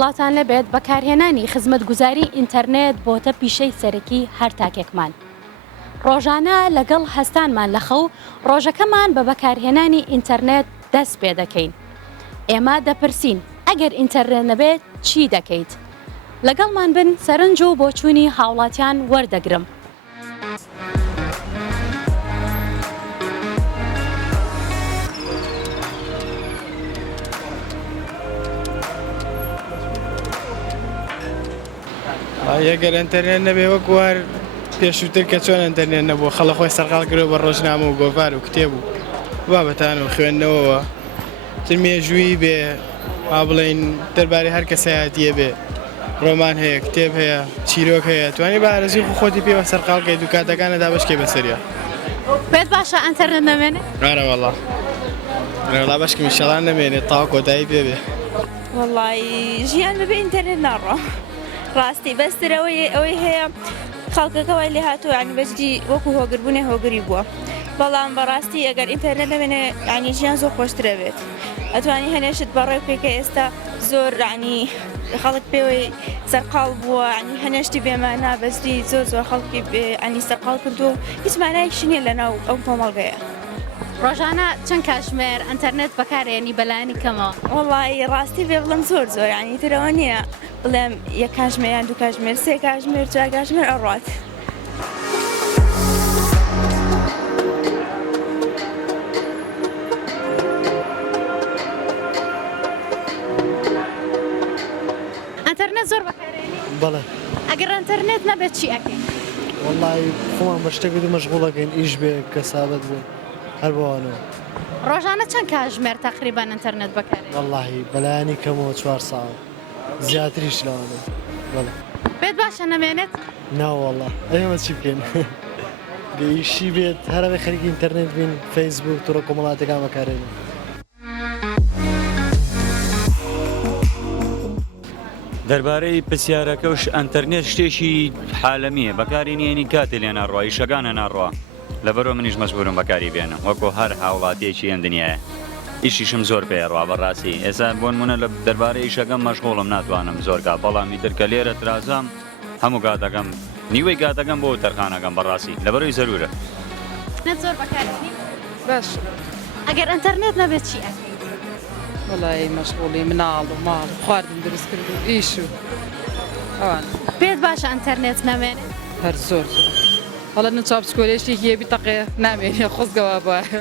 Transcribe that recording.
سڵاتان لەبێت بەکارهێنانی خزمەتگوزاری ئینتەرنێت بۆتە پیشەی سەرەکی هەر تاکێکمان. ڕۆژانە لەگەڵ هەستانمان لە خەو ڕۆژەکەمان بە بەکارهێنانی ئینتەرنێت دەست پێ دەکەین. ئێمە دەپرسین ئەگەر ئینتەرنێت نەبێت چی دەکەیت؟ لەگەڵمان بن سەرنج و بۆچوونی هاوڵاتیان وەردەگرم. ئەگەر ئینتەرنێت نەبێ وەکوار پێشووتر کە چۆن ئینتەرنێت نەبوو خەڵک خۆی سەرقاڵ کردەوە بە ڕۆژنامە و گۆڤار و کتێب و بابەتان و خوێندنەوەوە تر مێژووی بێ وا بڵێن دەربارەی هەر کەسایەتیە بێ ڕۆمان هەیە کتێب هەیە چیرۆک هەیە توانی بە ئارەزوی خۆتی پێوە سەرقاڵکەیت و کاتەکانەدا بەشکێ بەسەریە. پێت باشە ئینتەرنێت نەمێنێت؟ ئارە وەڵڵا بەشکم ئینشەڵا نەمێنێت تاو کۆتایی پێ بێ. وەڵڵی ژیان بەبێ ئینتەرنێت ناڕۆ. ڕاستی بەستر ئەوەی هەیە خەڵکەکەوای لێ هاتووە ینی بەجدی وەکو هۆگربوونێ هۆگری بووە. بەڵام بەڕاستی ئەگەر ئینتەرنێت نەبێنێ ینی ژیان زۆر خۆشترە بێت. ئەتوانی هەنێشت بەڕێ بکەی کە ئێستا زۆر ینی خەڵک پێوەی سەرقاڵ بووە ینی هەنێشتی بێمانە بەجدی زۆر خەڵکی ینی سەرقاڵ کردو هیچ مانایەکی نییە لەناو ئەو کۆمەڵگەیە. ڕۆژانە چەند کاتژمێر ئینتەرنێت بەکارهێنی بەلایانی کەمەوە؟ وەڵڵی ڕاستی پێ بڵم زۆر ینی ترەوە نییە بڵێم یەک کاتژمێر یان دوو کاتژمێر سێ کاتژمێر چوار کاتژمێر ئەڕات. ئینتەرنێت زۆر بەکارهێنی؟ بەڵێ. ئەگەر ئینتەرنێت نەبێت چی ئەکەین؟ وەڵڵی خۆمان بە شتێک دوو مەشغوڵەکەین ئیش بێ کەسابەت بێ هەر بەوانەوە. ڕۆژانە چەند کاتژمێر تەقریبان ئینتەرنێت بەکارهێنی؟ وەڵڵی بەلایانی کەمەوە 4 ساعت زیاتریش لەوانە. بەڵێ. پێت باشە نەمێنێت؟ ناوەڵڵا ئێمە چی بکەین؟ گەیشتی بێت هەرەوەی خەریکی ئینتەرنێت بین فەیسبوک تووڕە کۆمەڵاتەکان بەکارهێنین. دەربارەی پرسیارەکە وش ئەنتەرنێت شتێکی حالەمیە بەکارهێنی کاتێ لێ ناڕوا ئیشەکانە ناڕوا لەبەرەوە منیش مەجبورم بەکاری بێنم وەکو هەر هاوڵاتیەکی ئەندنیایە ئیشیشم زۆر پێڕوا بەڕاستی ئێستا بۆ نمونە لە دەربارەی ئیشەکەم مەشغوڵم ناتوانم زۆرگا بەڵامی ترکە لێرە ترازام هەموو گاتەکەم نیوەی گاتەکەم بۆ تەرخانەکەم بەڕاستی لەبەرەوەی زەرورە. نێت زۆر بەکارهێنی؟ باش. ئەگەر ئینتەرنێت نەبێت چی ئەکەین؟ وەڵی مەشغوڵی مناڵ و ماڵ خواردن دروست کرد و ئیش و ئەوان. پێت باشە ئینتەرنێت نەمێنێت؟ هەر زۆر. هەڵە چاپسکۆلێشتێکی هەیە بیتەقێ نامێنێ خۆزگەوە بایە.